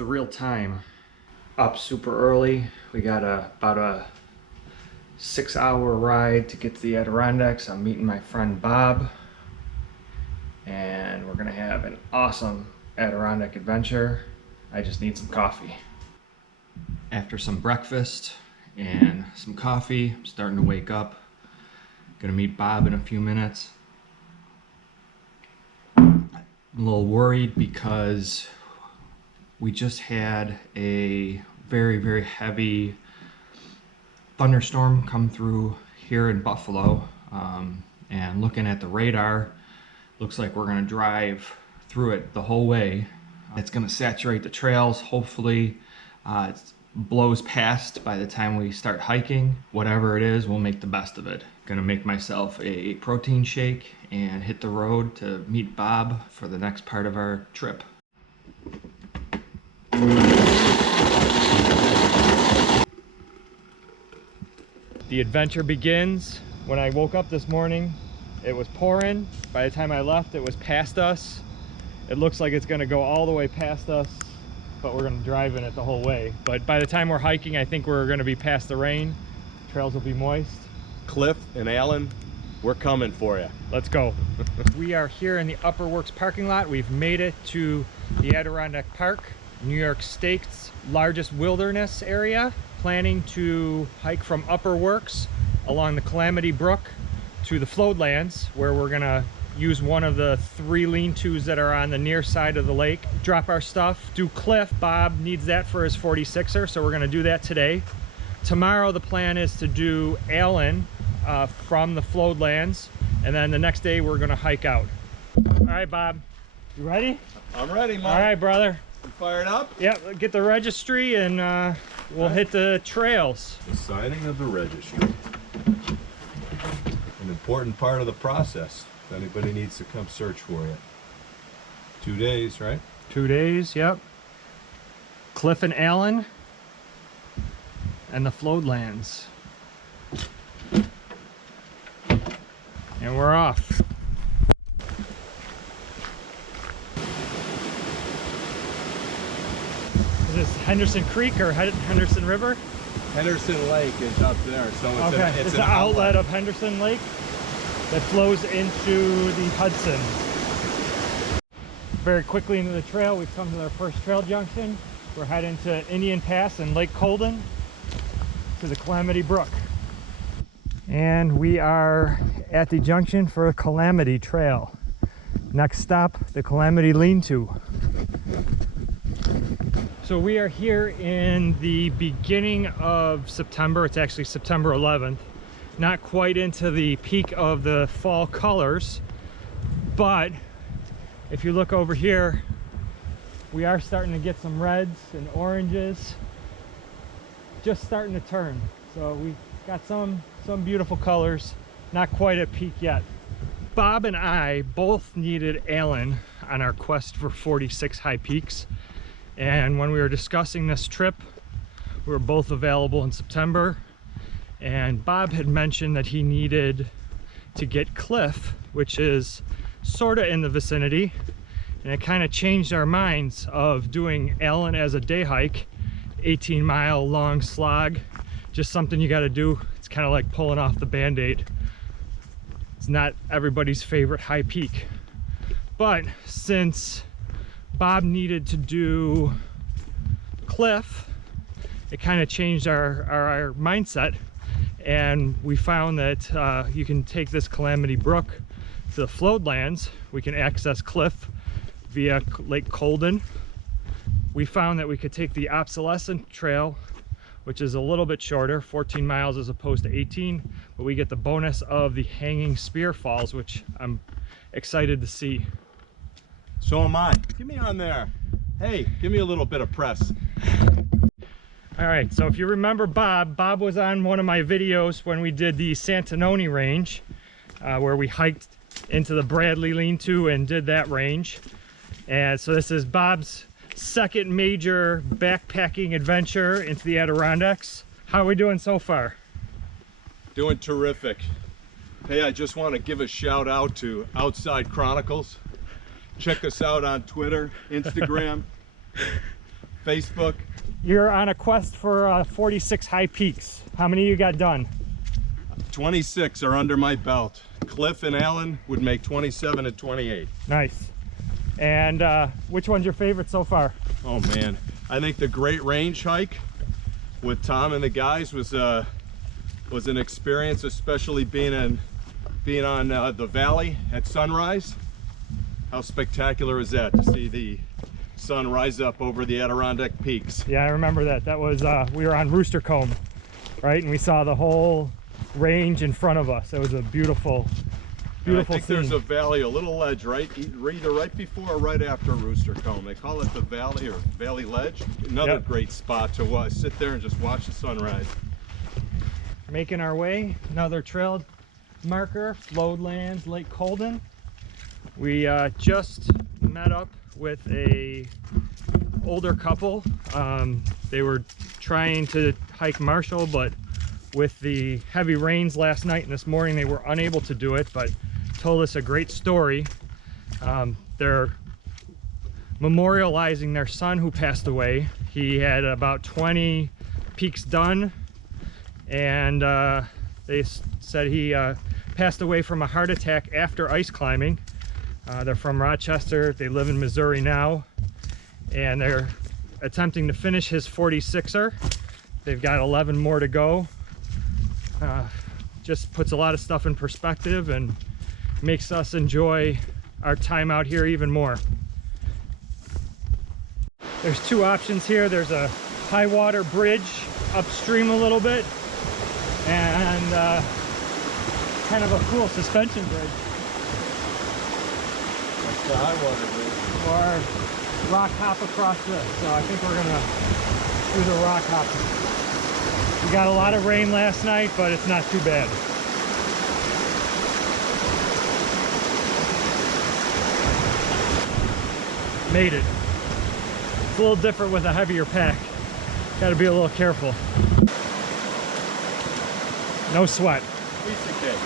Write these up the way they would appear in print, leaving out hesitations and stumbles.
the real time. Up super early. We got about a 6-hour ride to get to the Adirondacks. I'm meeting my friend Bob, and we're gonna have an awesome Adirondack adventure. I just need some coffee. After some breakfast and some coffee, I'm starting to wake up. Gonna meet Bob in a few minutes. I'm a little worried because we just had a very heavy thunderstorm come through here in Buffalo, and looking at the radar, looks like we're gonna drive through it the whole way. It's gonna saturate the trails. Hopefully it blows past by the time we start hiking. Whatever it is, we'll make the best of it. Gonna make myself a protein shake and hit the road to meet Bob for the next part of our trip. The adventure begins. When I woke up this morning, it was pouring. By the time I left, it was past us. It looks like it's gonna go all the way past us, but we're gonna drive in it the whole way. But by the time we're hiking, I think we're gonna be past the rain. Trails will be moist. Cliff and Alan, we're coming for you. Let's go. We are here in the Upper Works parking lot. We've made it to the Adirondack Park, New York State's largest wilderness area. Planning to hike from Upper Works along the Calamity Brook to the floodlands, where we're gonna use one of the 3 lean-tos that are on the near side of the lake, drop our stuff, do Cliff. Bob needs that for his 46er, so we're gonna do that today. Tomorrow the plan is to do Allen from the floodlands, and then the next day we're gonna hike out. All right, Bob, you ready? I'm ready, Mike. All right, brother. You fired up? Yeah, get the registry and we'll hit the trails. The signing of the registry. An important part of the process. If anybody needs to come search for you. 2 days, right? 2 days, yep. Cliff and Allen and the floodlands. And we're off. Is this Henderson Creek or Henderson River? Henderson Lake is up there, so it's, okay. It's an outlet of Henderson Lake that flows into the Hudson. Very quickly into the trail, we've come to our first trail junction. We're heading to Indian Pass and Lake Colden to the Calamity Brook. And we are at the junction for Calamity Trail. Next stop, the Calamity Lean-To. So we are here in the beginning of September. It's actually September 11th. Not quite into the peak of the fall colors, but if you look over here, we are starting to get some reds and oranges. Just starting to turn. So we got some beautiful colors, not quite at peak yet. Bob and I both needed Allen on our quest for 46 high peaks. And when we were discussing this trip, we were both available in September. And Bob had mentioned that he needed to get Cliff, which is sort of in the vicinity. And it kind of changed our minds of doing Allen as a day hike, 18-mile long slog, just something you got to do. It's kind of like pulling off the Band-Aid. It's not everybody's favorite high peak. But since Bob needed to do Cliff, it kind of changed our mindset, and we found that you can take this Calamity Brook to the floodlands. We can access Cliff via Lake Colden. We found that we could take the Obsolescent Trail, which is a little bit shorter, 14 miles as opposed to 18, but we get the bonus of the Hanging Spear Falls, which I'm excited to see. So am I. Get me on there. Hey, give me a little bit of press. All right, so if you remember Bob was on one of my videos when we did the Santanoni range, where we hiked into the Bradley Lean-To and did that range. And so this is Bob's second major backpacking adventure into the Adirondacks. How are we doing so far? Doing terrific. Hey, I just want to give a shout out to Outside Chronicles. Check us out on Twitter, Instagram. Facebook. You're on a quest for 46 high peaks. How many you got done? 26 are under my belt. Cliff and Alan would make 27 and 28. Nice. And which one's your favorite so far? Oh man, I think the Great Range hike with Tom and the guys was an experience, especially being on the valley at sunrise. How spectacular is that to see the sun rise up over the Adirondack peaks? Yeah, I remember that. That was we were on Rooster Comb, right? And we saw the whole range in front of us. It was a beautiful I think scene. there's a valley, a little ledge, right? Either right before or right after Rooster Comb. They call it the valley or valley ledge. Another great spot to sit there and just watch the sunrise. Making our way, another trail marker, Floodlands, Lake Colden. We just met up with a older couple. They were trying to hike Marshall, but with the heavy rains last night and this morning, they were unable to do it, but told us a great story. They're memorializing their son who passed away. He had about 20 peaks done, and they said he passed away from a heart attack after ice climbing. They're from Rochester. They live in Missouri now, and they're attempting to finish his 46er. They've got 11 more to go. Just puts a lot of stuff in perspective and makes us enjoy our time out here even more. There's two options here. There's a high water bridge upstream a little bit, and kind of a cool suspension bridge. That's the high water bridge. Or rock hop across this. So I think we're gonna do the rock hopping. We got a lot of rain last night, but it's not too bad. Made it. It's a little different with a heavier pack. Got to be a little careful. No sweat. Piece of cake.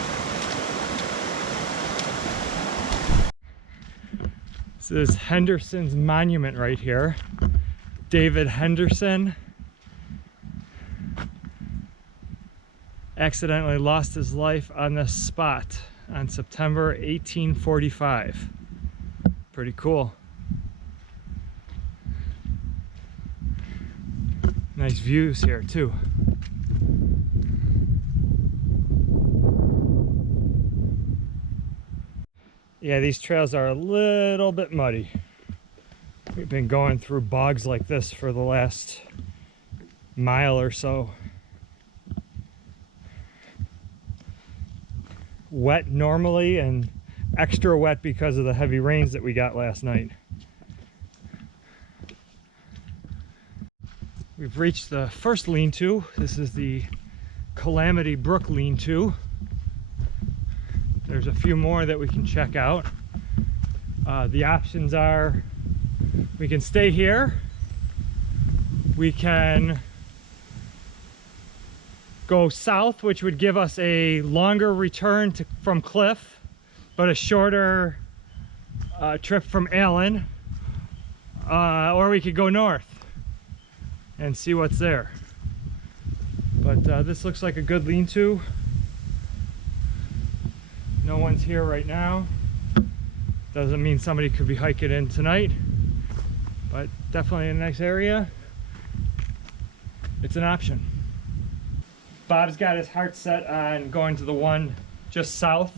This is Henderson's Monument right here. David Henderson accidentally lost his life on this spot on September 1845. Pretty cool. Nice views here too. Yeah, these trails are a little bit muddy. We've been going through bogs like this for the last mile or so. Wet normally and extra wet because of the heavy rains that we got last night. We've reached the first lean-to. This is the Calamity Brook lean-to. There's a few more that we can check out. The options are we can stay here, we can go south, which would give us a longer return from Cliff, but a shorter trip from Allen, or we could go north and see what's there. But this looks like a good lean-to. No one's here right now. Doesn't mean somebody could be hiking in tonight, but definitely a nice area. It's an option. Bob's got his heart set on going to the one just south.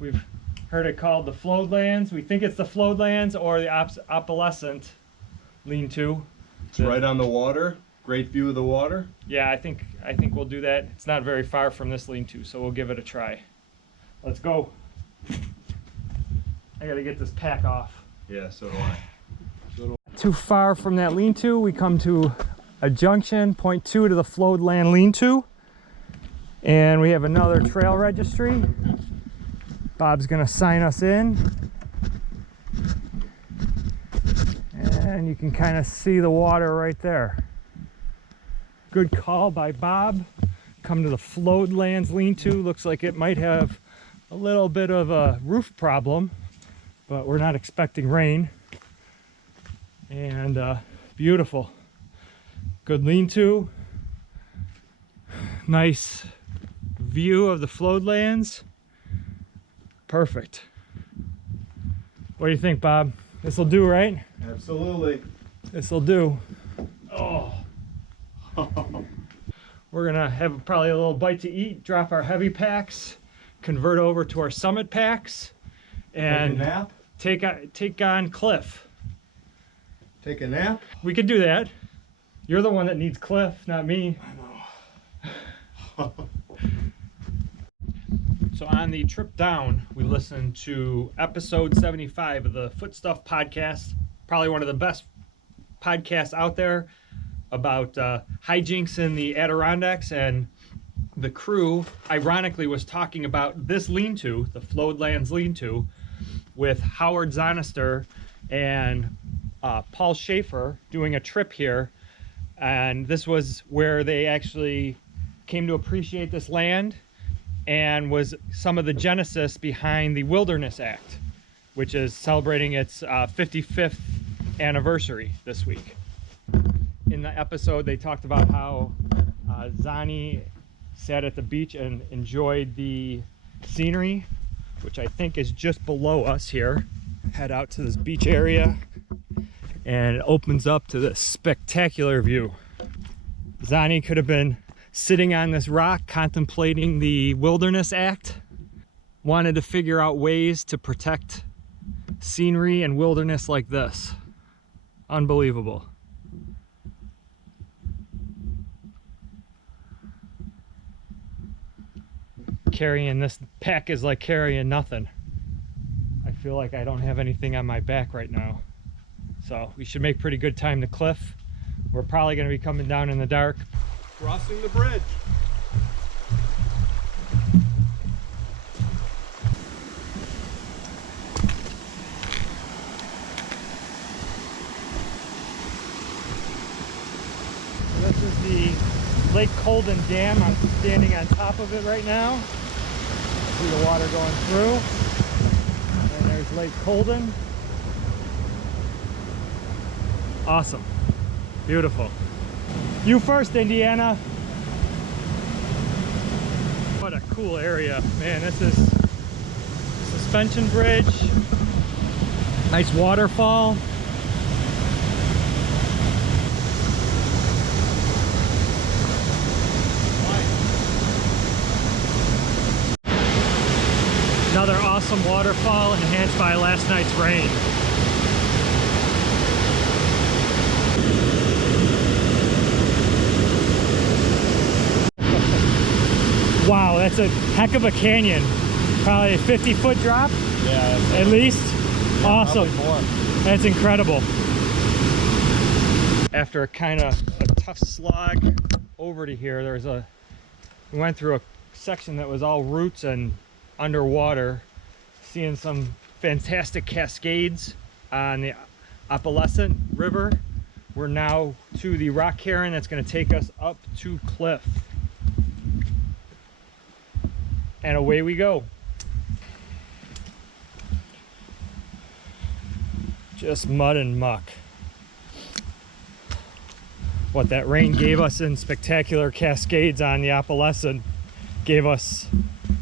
We've heard it called the Floodlands. We think it's the Floodlands or the Opalescent lean-to. It's right on the water. Great view of the water. Yeah, I think we'll do that. It's not very far from this lean-to, so we'll give it a try. Let's go. I gotta get this pack off. Yeah, so do I. Too far from that lean-to, we come to a junction, point 2 to the Floodland lean-to. And we have another trail registry. Bob's gonna sign us in. And you can kind of see the water right there. Good call by Bob. Come to the Floodlands lean-to. Looks like it might have a little bit of a roof problem, but we're not expecting rain. And beautiful. Good lean-to. Nice view of the floodlands. Perfect. What do you think, Bob? This'll do, right? Absolutely. This'll do. Oh. We're gonna have probably a little bite to eat, drop our heavy packs, convert over to our summit packs, and take a nap. take on Cliff. Take a nap. We could do that. You're the one that needs Cliff, not me. I know. So on the trip down, we listened to episode 75 of the Foot Stuff podcast, probably one of the best podcasts out there about hijinks in the Adirondacks, and the crew ironically was talking about this lean-to, the Floodlands lean-to, with Howard Zahniser and Paul Schaffer doing a trip here, and this was where they actually came to appreciate this land and was some of the genesis behind the Wilderness Act, which is celebrating its 55th anniversary this week. In the episode, they talked about how Zahnie sat at the beach and enjoyed the scenery, which I think is just below us here. Head out to this beach area and it opens up to this spectacular view. Zahnie could have been sitting on this rock contemplating the Wilderness Act, wanted to figure out ways to protect scenery and wilderness like this. Unbelievable. Carrying this pack is like carrying nothing. I feel like I don't have anything on my back right now. So we should make pretty good time to Cliff. We're probably going to be coming down in the dark. Crossing the bridge. This is the Lake Colden Dam. I'm standing on top of it right now. See the water going through. And there's Lake Colden. Awesome. Beautiful. You first, Indiana. What a cool area. Man, this is suspension bridge. Nice waterfall. Another awesome waterfall enhanced by last night's rain. Wow, that's a heck of a canyon. Probably a 50-foot drop? Yeah, at least. Yeah, awesome. more. That's incredible. After a kind of a tough slog over to here, we went through a section that was all roots and underwater, seeing some fantastic cascades on the Appalachian River. We're now to the rock cairn that's going to take us up to Cliff. And away we go. Just mud and muck. What that rain gave us in spectacular cascades on the Appalachian gave us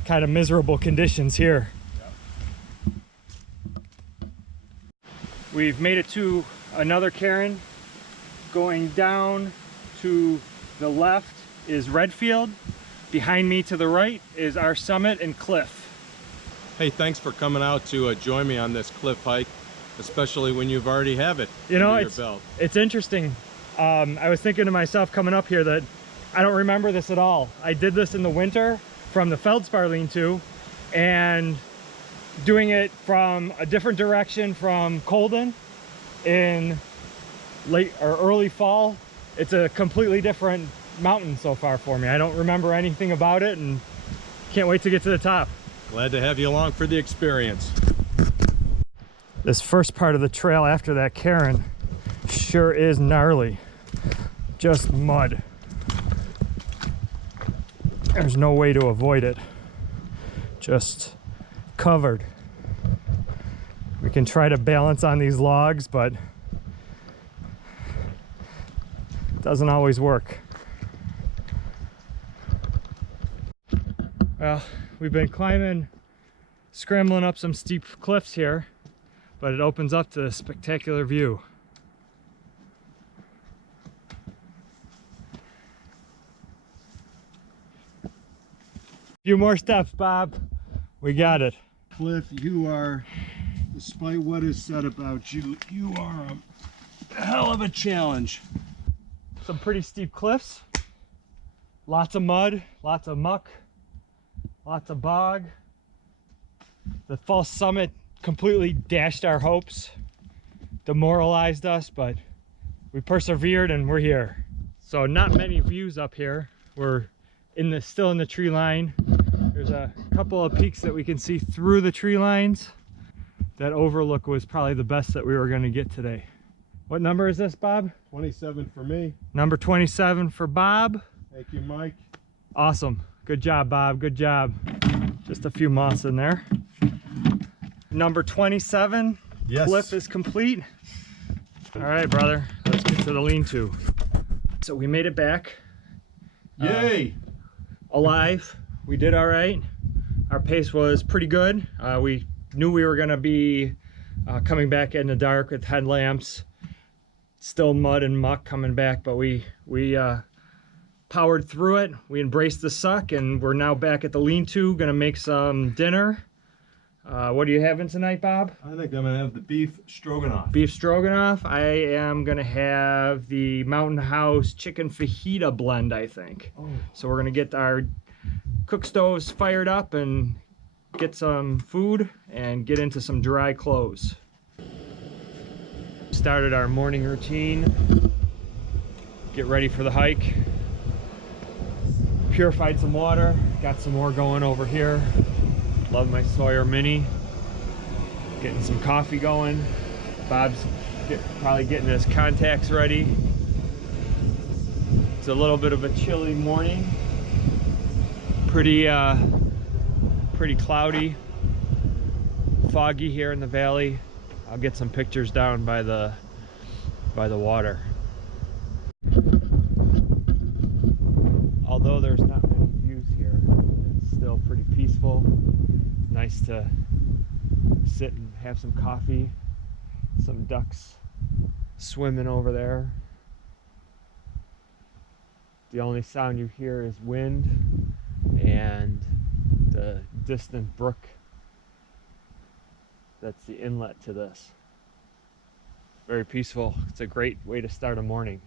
kind of miserable conditions here. Yep. We've made it to another cairn. Going down to the left is Redfield. Behind me to the right is our summit and Cliff. Hey, thanks for coming out to join me on this cliff hike, especially when you've already have it under your belt. It's interesting. I was thinking to myself coming up here that I don't remember this at all. I did this in the winter from the feldspar lean-to, and doing it from a different direction from Colden in late or early fall. It's a completely different mountain so far for me. I don't remember anything about it and can't wait to get to the top. Glad to have you along for the experience. This first part of the trail after that cairn sure is gnarly. Just mud. There's no way to avoid it. Just covered. We can try to balance on these logs, but Doesn't always work. Well, we've been climbing, scrambling up some steep cliffs here, but it opens up to a spectacular view. Few more steps, Bob. We got it. Cliff, you are, despite what is said about you, you are a hell of a challenge. Some pretty steep cliffs. Lots of mud, lots of muck, lots of bog. The false summit completely dashed our hopes, demoralized us, but we persevered and we're here. So not many views up here. We're still in the tree line. There's a couple of peaks that we can see through the tree lines. That overlook was probably the best that we were going to get today. What number is this, Bob? 27 for me. Number 27 for Bob. Thank you, Mike. Awesome. Good job, Bob. Good job. Just a few moths in there. Number 27. Yes. Cliff is complete. All right, brother. Let's get to the lean-to. So we made it back. Yay! Alive. We did all right. Our pace was pretty good. We knew we were going to be coming back in the dark with headlamps. Still mud and muck coming back, but we powered through it. We embraced the suck, and we're now back at the lean-to, gonna make some dinner. What are you having tonight, Bob? I think I'm gonna have the beef stroganoff. Beef stroganoff. I am gonna have the Mountain House chicken fajita blend, I think. Oh. So we're gonna get our cook stoves fired up and get some food and get into some dry clothes. Started our morning routine. Get ready for the hike. Purified some water. Got some more going over here. Love my Sawyer Mini. Getting some coffee going. Bob's probably getting his contacts ready. It's a little bit of a chilly morning. Pretty cloudy. Foggy here in the valley. I'll get some pictures down by the water. Although there's not many views here, it's still pretty peaceful. Nice to sit and have some coffee. Some ducks swimming over there. The only sound you hear is wind and the distant brook. That's the inlet to this. Very peaceful. It's a great way to start a morning.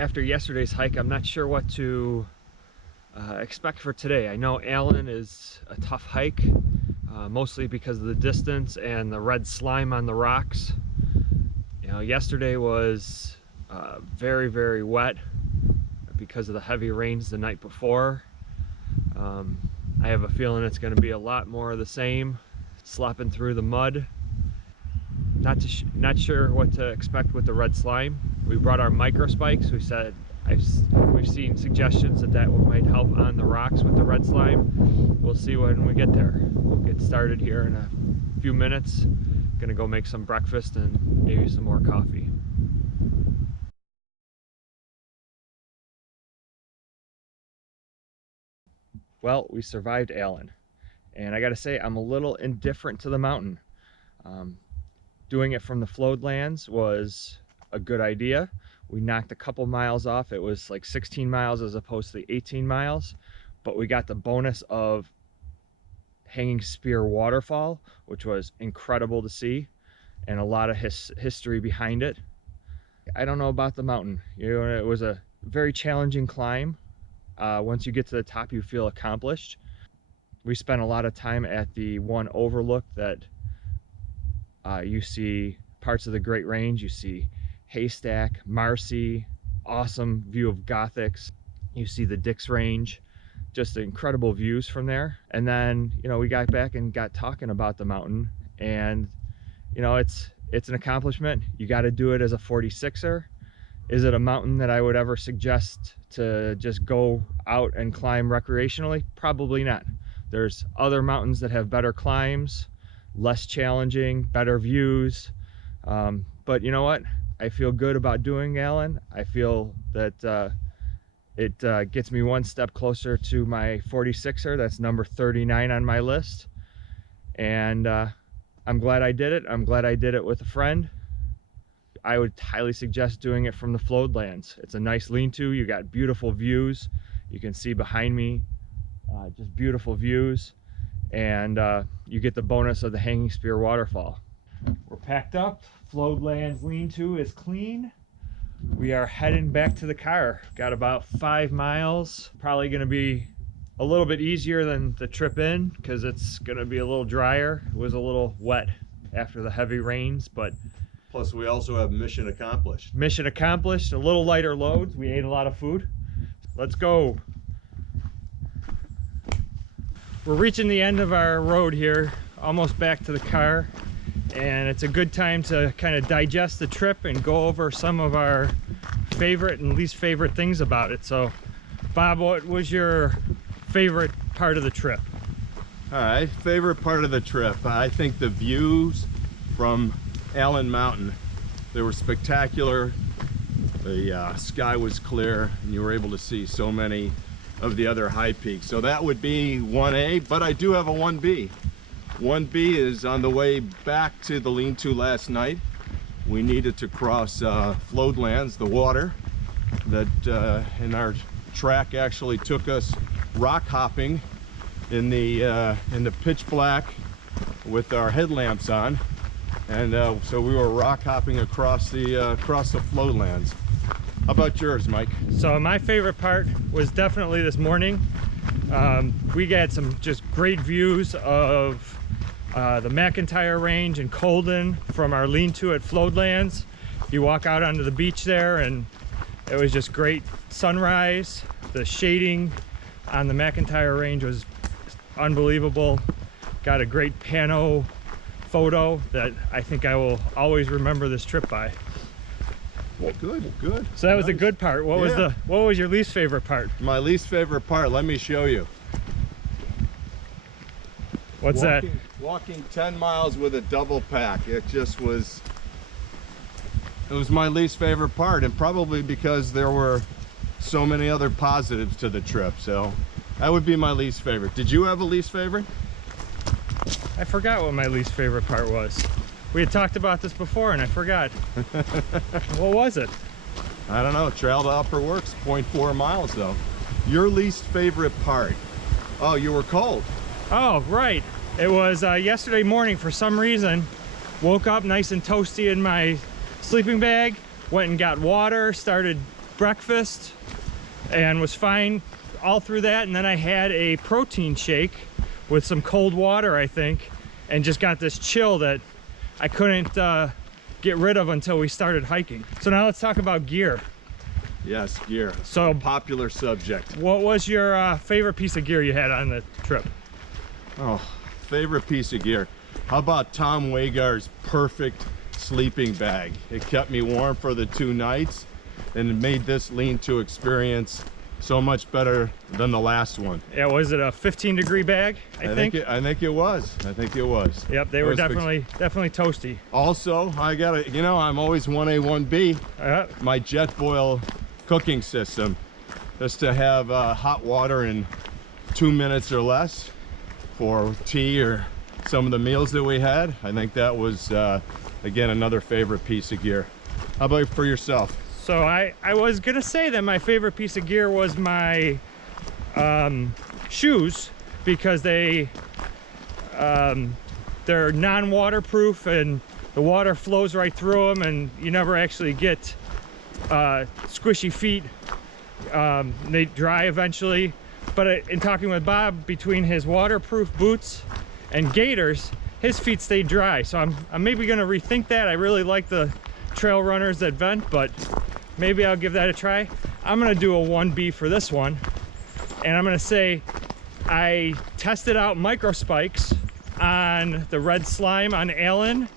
After yesterday's hike, I'm not sure what to expect for today. I know Allen is a tough hike. Mostly because of the distance and the red slime on the rocks. You know, yesterday was very, very wet because of the heavy rains the night before. I have a feeling it's going to be a lot more of the same, slopping through the mud. Not sure what to expect with the red slime. We brought our micro spikes. We said we've seen suggestions that might help on the rocks with the red slime. We'll see when we get there. We'll get started here in a few minutes. Gonna go make some breakfast and maybe some more coffee. Well, we survived Allen, and I gotta say I'm a little indifferent to the mountain. Doing it from the floodlands was a good idea. We knocked a couple miles off. It was like 16 miles as opposed to the 18 miles, but we got the bonus of Hanging Spear Waterfall, which was incredible to see, and a lot of history behind it. I don't know about the mountain. You know, it was a very challenging climb. Once you get to the top, you feel accomplished. We spent a lot of time at the one overlook that you see parts of the Great Range. You see Haystack, Marcy, awesome view of Gothics. You see the Dix Range, just incredible views from there. And then, you know, we got back and got talking about the mountain, and you know, it's an accomplishment. You got to do it as a 46er. Is it a mountain that I would ever suggest to just go out and climb recreationally? Probably not. There's other mountains that have better climbs, less challenging, better views. But you know what? I feel good about doing Alan. I feel that it gets me one step closer to my 46er. That's number 39 on my list. And I'm glad I did it. I'm glad I did it with a friend. I would highly suggest doing it from the floodlands. It's a nice lean-to. You got beautiful views. You can see behind me, just beautiful views. And you get the bonus of the Hanging Spear Waterfall. We're packed up. Floodlands lean-to is clean. We are heading back to the car. Got about 5 miles. Probably gonna be a little bit easier than the trip in because it's gonna be a little drier. It was a little wet after the heavy rains, but Plus, we also have mission accomplished. mission accomplished. A little lighter loads. We ate a lot of food. Let's go. We're reaching the end of our road here, almost back to the car, and it's a good time to kind of digest the trip and go over some of our favorite and least favorite things about it. So, Bob, what was your favorite part of the trip? All right, favorite part of the trip. I think the views from Allen Mountain, they were spectacular. The sky was clear and you were able to see so many of the other high peaks. So that would be 1A, but I do have a 1B. 1B is on the way back to the lean-to last night. We needed to cross floodlands, the water that in our track actually took us rock hopping in the pitch black with our headlamps on, and so we were rock hopping across the floodlands. How about yours, Mike? So my favorite part was definitely this morning. We got some just great views of the Macintyre range and Colden from our lean-to at Floodlands. You walk out onto the beach there and it was just great sunrise. The shading on the Macintyre range was unbelievable. Got a great pano photo that I think I will always remember this trip by. Well, good. So that was the good part. What was your least favorite part? My least favorite part, let me show you. What's that? Walking 10 miles with a double pack. It was my least favorite part, and probably because there were so many other positives to the trip. So that would be my least favorite. Did you have a least favorite? I forgot what my least favorite part was. We had talked about this before and I forgot. What was it? I don't know. Trail to Upper Works, 0.4 miles though. Your least favorite part? Oh, you were cold. Oh, right. It was yesterday morning for some reason. Woke up nice and toasty in my sleeping bag, went and got water, started breakfast, and was fine all through that. And then I had a protein shake with some cold water, I think, and just got this chill that I couldn't get rid of until we started hiking. So now let's talk about gear. Yes, gear. So a popular subject. What was your favorite piece of gear you had on the trip? Oh, favorite piece of gear. How about Tom Wagar's perfect sleeping bag? It kept me warm for the 2 nights and it made this lean-to experience so much better than the last one. Yeah, was it a 15-degree bag? I think it was. Yep, they were definitely toasty. Also, I gotta, I'm always 1A, 1B. My Jetboil cooking system, just to have hot water in 2 minutes or less for tea or some of the meals that we had. I think that was again another favorite piece of gear. How about for yourself? So I was gonna say that my favorite piece of gear was my shoes, because they're non-waterproof and the water flows right through them and you never actually get squishy feet. They dry eventually. But in talking with Bob, between his waterproof boots and gaiters, his feet stay dry. So I'm maybe gonna rethink that. I really like the trail runners that vent, but maybe I'll give that a try. I'm gonna do a 1B for this one. And I'm gonna say I tested out micro spikes on the red slime on Allen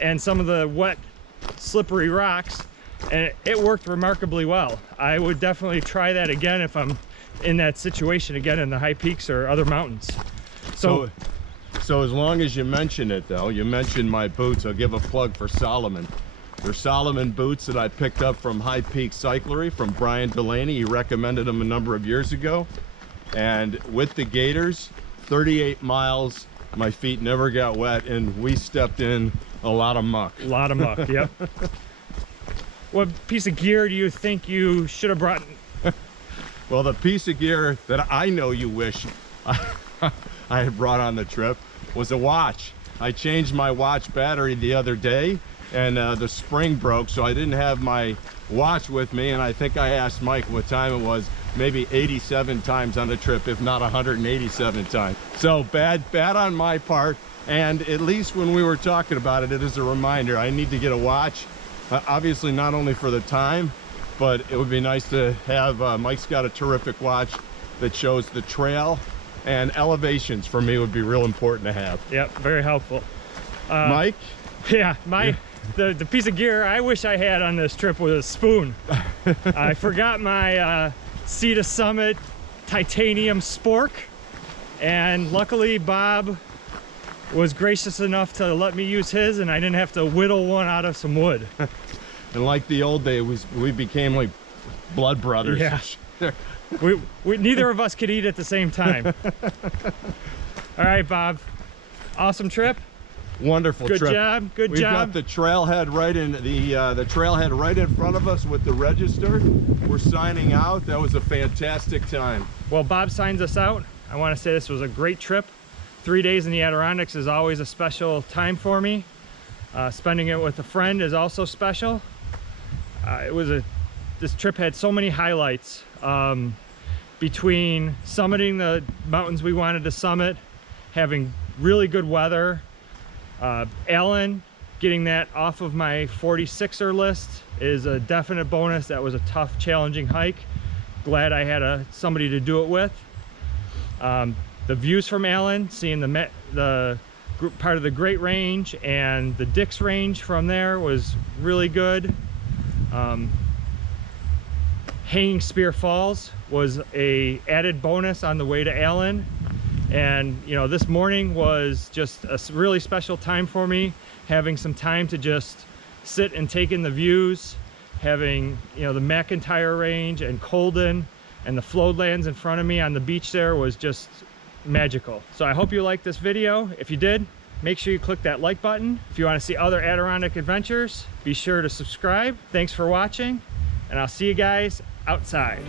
and some of the wet slippery rocks. and it worked remarkably well. I would definitely try that again if I'm in that situation again in the high peaks or other mountains. So as long as you mention it though, you mentioned my boots, I'll give a plug for Solomon. They're Solomon boots that I picked up from High Peak Cyclery from Brian Delaney. He recommended them a number of years ago. And with the gaiters, 38 miles, my feet never got wet, and we stepped in a lot of muck. A lot of muck, yep. What piece of gear do you think you should have brought? Well, the piece of gear that I know you wish I had brought on the trip was a watch. I changed my watch battery the other day, and the spring broke, so I didn't have my watch with me, and I think I asked Mike what time it was, maybe 87 times on the trip, if not 187 times. So bad on my part, and at least when we were talking about it, it is a reminder I need to get a watch, obviously not only for the time, but it would be nice to have, Mike's got a terrific watch that shows the trail, and elevations for me would be real important to have. Yep, very helpful. Mike? Yeah, the piece of gear I wish I had on this trip was a spoon. I forgot my Sea to Summit titanium spork, and luckily Bob was gracious enough to let me use his, and I didn't have to whittle one out of some wood. And like the old days, we became like blood brothers. Yeah. we neither of us could eat at the same time. All right, Bob, awesome trip. Wonderful trip. Good job. Good We've job. got the trailhead right in the trailhead right in front of us with the register. We're signing out. That was a fantastic time. Well, Bob signs us out. I want to say this was a great trip. 3 days in the Adirondacks is always a special time for me. Spending it with a friend is also special. This trip had so many highlights, between summiting the mountains we wanted to summit, having really good weather, Alan getting that off of my 46er list is a definite bonus. That was a tough, challenging hike. Glad I had somebody to do it with. The views from Alan, seeing the part of the Great Range and the Dix Range from there was really good. Hanging Spear Falls was a added bonus on the way to Allen. And you know, this morning was just a really special time for me, having some time to just sit and take in the views, having, you know, the Macintyre Range and Colden and the floodlands in front of me on the beach there was just magical. So I hope you liked this video. If you did, make sure you click that like button. If you want to see other Adirondack adventures, be sure to subscribe. Thanks for watching, and I'll see you guys outside.